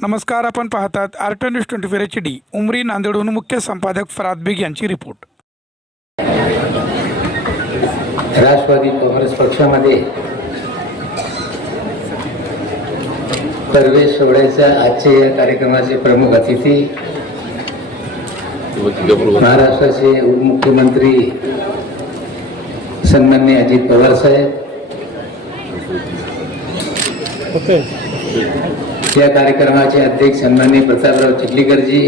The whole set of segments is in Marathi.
नमस्कार आपण पाहतात art news twenty four H D Umri नांदेडहून मुख्य संपादक फराद बेग यांची रिपोर्ट. राष्ट्रवादी काँग्रेस पक्षामध्ये प्रवेश सोहळ्याच्या आजचे या कार्यक्रमाचे प्रमुख अतिथी महाराष्ट्राचे उपमुख्यमंत्री सन्मान्य अजित पवार साहेब या कार्यक्रमाचे अध्यक्ष सन्मान्य प्रतापराव चिखलीकरजी.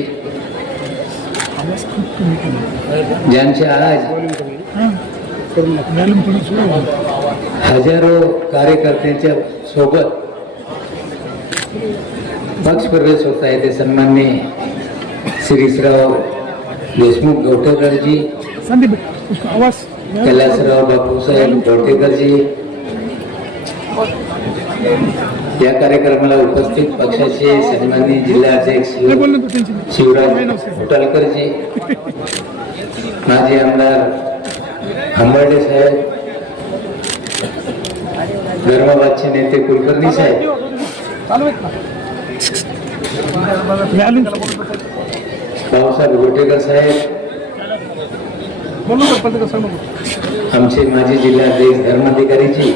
ज्यांचे आज हजारो कार्यकर्त्यांच्या सोबत पक्ष प्रवेश होत आहे ते सन्मान्य शिरीषराव देशमुख गोटेकरजी कैलासराव बापूसाहेब गोटेकरजी या कार्यक्रमाला उपस्थित पक्षाचे सन्मान्य जिल्हाध्यक्ष शिवराज होटालकरजी माजी आमदार हंबर्डे साहेब धर्माबादचे नेते कुलकर्णी साहेब. भाऊसाहेब गोटेकर साहेब. आमचे माजी जिल्हाध्यक्ष धर्माधिकारीजी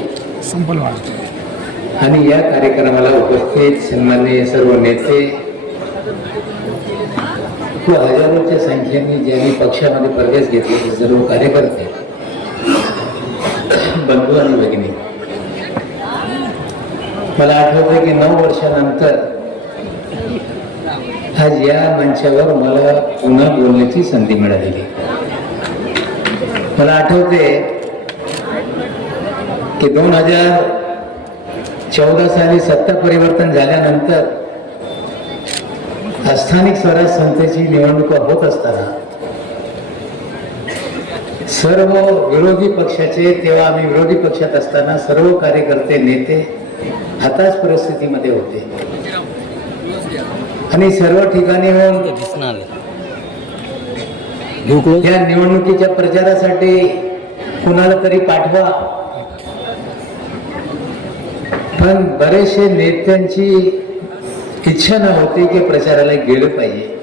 आणि या कार्यक्रमाला उपस्थित सन्माननीय सर्व नेते व हजारोच्या संख्येने ज्यांनी पक्षामध्ये प्रवेश घेतले ते सर्व कार्यकर्ते बंधू आणि भगिनी. मला आठवतं की नऊ वर्षानंतर आज या मंचावर मला पुन्हा बोलण्याची संधी मिळालेली. मला आठवते की दोन हजार चौदा साली सत्ता परिवर्तन झाल्यानंतर स्थानिक स्वराज संस्थेची निवडणुका होत असताना सर्व विरोधी पक्षाचे तेव्हा आम्ही विरोधी पक्षात असताना सर्व कार्यकर्ते नेते हताश परिस्थितीमध्ये होते. आणि सर्व ठिकाणी होऊन या निवडणुकीच्या प्रचारासाठी कुणाला तरी पाठवा. पण बरेचसे नेत्यांची इच्छा नव्हती की प्रचाराला गेलं पाहिजे.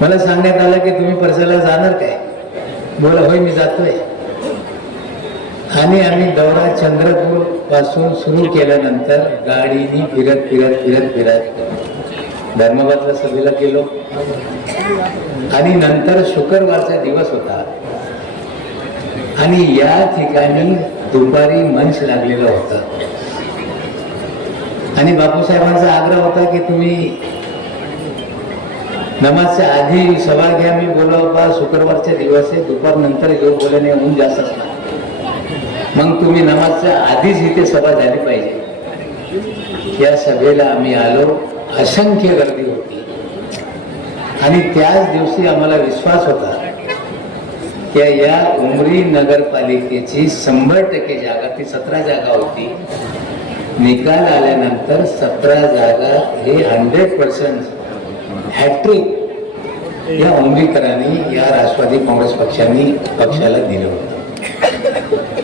मला सांगण्यात आलं की तुम्ही प्रचाराला जाणार काय? बोला होय मी जातोय. आणि आम्ही दौरा चंद्रपूरपासून सुरू केल्यानंतर गाडीनी फिरत फिरत फिरत फिरत धर्मबादला सभेला गेलो. आणि नंतर शुक्रवारचा दिवस होता. आणि या ठिकाणी दुपारी मंच लागलेला होता. आणि बापूसाहेबांचा आग्रह होता की तुम्ही नमाजच्या आधी सभा घ्या मी बोलाव शुक्रवारचे दिवस आहे दुपार नंतर घेऊ बोलणे ऊन जास्त असणार. मग तुम्ही नमाजच्या आधीच इथे सभा झाली पाहिजे. या सभेला आम्ही आलो. असंख्य गर्दी होती. आणि त्याच दिवशी आम्हाला विश्वास होता की या उमरी नगरपालिकेची शंभर टक्के जागा ती सतरा जागा होती. निकाल आल्यानंतर सतरा जागा हे हंड्रेड पर्सेंट हॅट्रिक या उमरीकरांनी या राष्ट्रवादी काँग्रेस पक्षांनी पक्षाला दिलं होतं.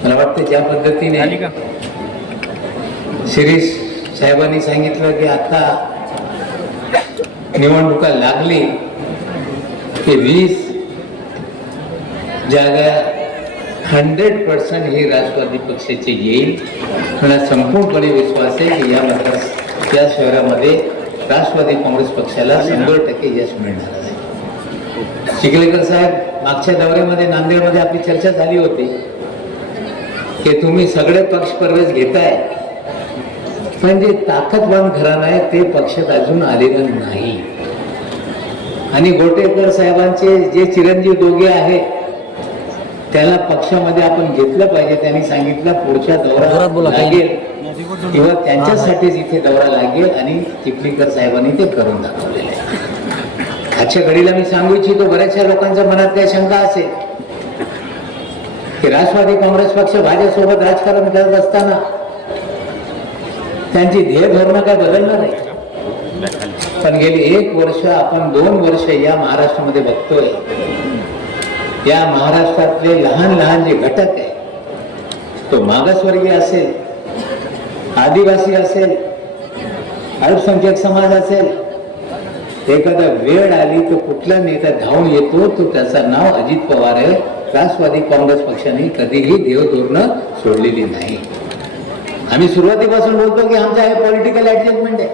मला वाटतं ज्या पद्धतीने शिरीष साहेबांनी सांगितलं की आता निवडणुका लागली की वीस जागा हंड्रेड पर्सेंट ही राष्ट्रवादी पक्षाचे येईल. मला संपूर्णपणे विश्वास आहे की या मतदार या शहरामध्ये राष्ट्रवादी काँग्रेस पक्षाला शंभर टक्के यश मिळणार आहे. चिखलेकर साहेब मागच्या दौऱ्यामध्ये नांदेडमध्ये आपली चर्चा झाली होती की तुम्ही सगळे पक्ष प्रवेश घेताय. पण जे ताकदवान घराणं आहे ते पक्षात अजून आलेलं नाही. आणि गोटेकर साहेबांचे जे चिरंजीव दोघे आहेत त्याला पक्षामध्ये आपण घेतलं पाहिजे. त्यांनी सांगितलं पुढच्या दौरा लागेल. किंवा त्यांच्यासाठीच इथे दौरा लागेल आणि चिखलीकर साहेबांनी ते करून दाखवलेले आहे. आजच्या घडीला मी सांगू इच्छितो बऱ्याचशा लोकांच्या मनात काही शंका असेल की राष्ट्रवादी काँग्रेस पक्ष भाजपसोबत राजकारण करत असताना त्यांची ध्येय धोरणं काय बदलणार नाही पण गेली एक वर्ष आपण दोन वर्ष या महाराष्ट्रामध्ये बघतोय. या महाराष्ट्रातले लहान लहान जे घटक आहे तो मागासवर्गीय असेल आदिवासी असेल अल्पसंख्याक समाज असेल एखादा वेळ आली तो कुठला नेता धावून येतो तो त्याचं नाव अजित पवार आहे. राष्ट्रवादी काँग्रेस पक्षाने कधीही देवधोरणं सोडलेली नाही. आम्ही सुरुवातीपासून बोलतो की आमचं हे पॉलिटिकल ऍडजस्टमेंट आहे.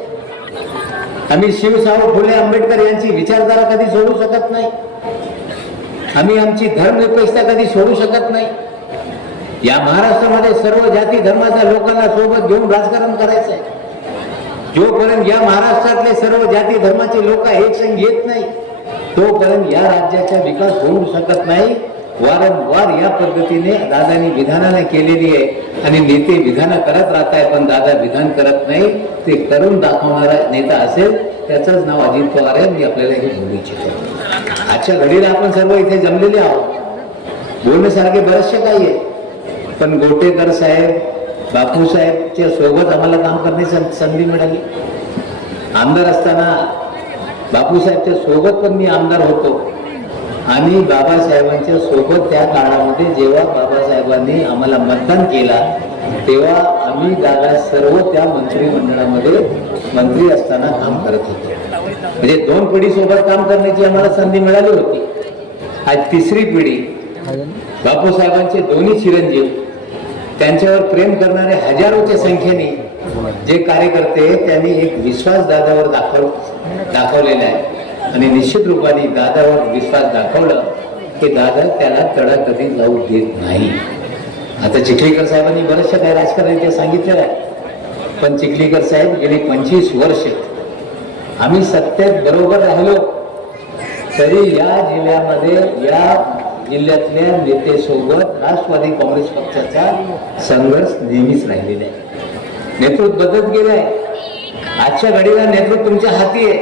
आम्ही शिवशाहू फुले आंबेडकर यांची विचारधारा कधी सोडू शकत नाही. आम्ही आमची धर्मनिरपेक्षता कधी सोडू शकत नाही. या महाराष्ट्रामध्ये सर्व जाती धर्माच्या लोकांना सोबत घेऊन राजकारण करायचं आहे जोपर्यंत या महाराष्ट्रातले सर्व जाती धर्माचे लोक एक संघ येत नाही तोपर्यंत या राज्याचा विकास होऊ शकत नाही. वारंवार या पद्धतीने दादानी विधानाने केलेली आहे आणि नेते विधानं करत राहत आहे पण दादा विधान करत नाही. ते करून दाखवणारा नेता असेल त्याचंच नाव अजित पवार आहे मी आपल्याला हे बोलू इच्छितो. आजच्या घडीला आपण सर्व इथे जमलेले आहोत. बोलण्यासारखे बरेचसे काही आहे पण गोटेकर साहेब बापू साहेबच्या सोबत आम्हाला काम करण्याची संधी मिळाली. आमदार असताना बापू साहेबच्या सोबत पण मी आमदार होतो. आणि बाबासाहेबांच्या सोबत त्या काळामध्ये जेव्हा बाबासाहेबांनी आम्हाला मतदान केला तेव्हा आम्ही दादा सर्व त्या मंत्रिमंडळामध्ये मंत्री असताना काम करत होते. म्हणजे दोन पिढी सोबत काम करण्याची आम्हाला संधी मिळाली होती. आज तिसरी पिढी बापूसाहेबांचे दोन्ही चिरंजीव त्यांच्यावर प्रेम करणारे हजारोच्या संख्येने जे कार्यकर्ते त्यांनी एक विश्वास दादावर दाखव दाखवलेला आहे. आणि निश्चित रूपाने दादावर विश्वास दाखवलं की दादा त्याला तडा कधी जाऊ देत नाही. आता चिखलीकर साहेबांनी बरेचशा काही राजकारण्याच्या सांगितलेलं आहे पण चिखलीकर साहेब गेली पंचवीस वर्ष. आम्ही सत्तेत बरोबर राहिलो. तरी या जिल्ह्यामध्ये या जिल्ह्यातल्या नेतेसोबत राष्ट्रवादी काँग्रेस पक्षाचा संघर्ष नेहमीच राहिलेला आहे. नेतृत्व बदलत गेलंय. आजच्या घडीला नेतृत्व तुमच्या हाती आहे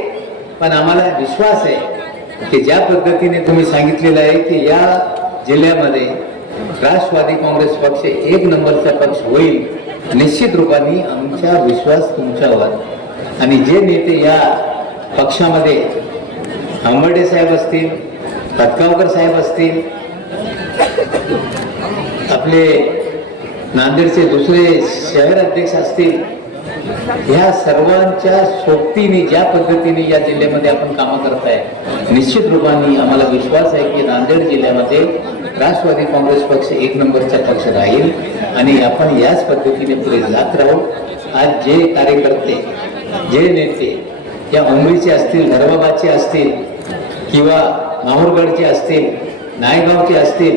पण आम्हाला विश्वास आहे की ज्या पद्धतीने तुम्ही सांगितलेलं आहे की या जिल्ह्यामध्ये राष्ट्रवादी काँग्रेस पक्ष एक नंबरचा पक्ष होईल निश्चित रूपाने आमचा विश्वास तुमच्यावर. आणि जे नेते या पक्षामध्ये आंबर्डे साहेब असतील पतगावकर साहेब असतील आपले नांदेडचे दुसरे शहर अध्यक्ष असतील ह्या सर्वांच्या सोबतीने ज्या पद्धतीने या जिल्ह्यामध्ये आपण कामं करताय निश्चित रूपाने आम्हाला विश्वास आहे की नांदेड जिल्ह्यामध्ये राष्ट्रवादी काँग्रेस पक्ष एक नंबरचा पक्ष राहील आणि आपण याच पद्धतीने पुढे जात राहू. आज जे कार्यकर्ते जे नेते या उमरीचे असतील धर्माबादचे असतील किंवा माहूरगडचे असतील नायगावचे असतील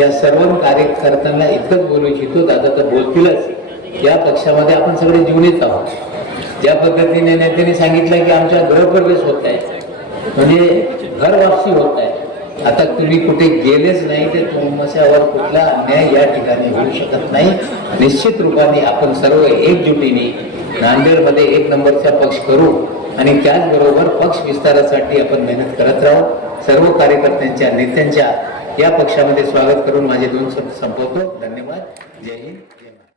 या सर्व कार्यकर्त्यांना इतकंच बोलू इच्छितो दादा तर बोलतीलच या पक्षामध्ये आपण सगळे जीवनीत आहोत. ज्या पद्धतीने नेत्यांनी सांगितलं की आमच्या गृहप्रवेश होत आहे म्हणजे घर वापसी होत आहे आता तुम्ही कुठे गेलेच नाही ते तुमच्यावर कुठला अन्याय या ठिकाणी होऊ शकत नाही. निश्चित रूपाने आपण सर्व एकजुटीने नांदेडमध्ये एक नंबरचा पक्ष करू आणि त्याचबरोबर पक्ष विस्तारासाठी आपण मेहनत करत राहू. सर्व कार्यकर्त्यांच्या नेत्यांच्या या पक्षामध्ये स्वागत करून माझे दोन शब्द संपवतो. धन्यवाद. जय हिंद.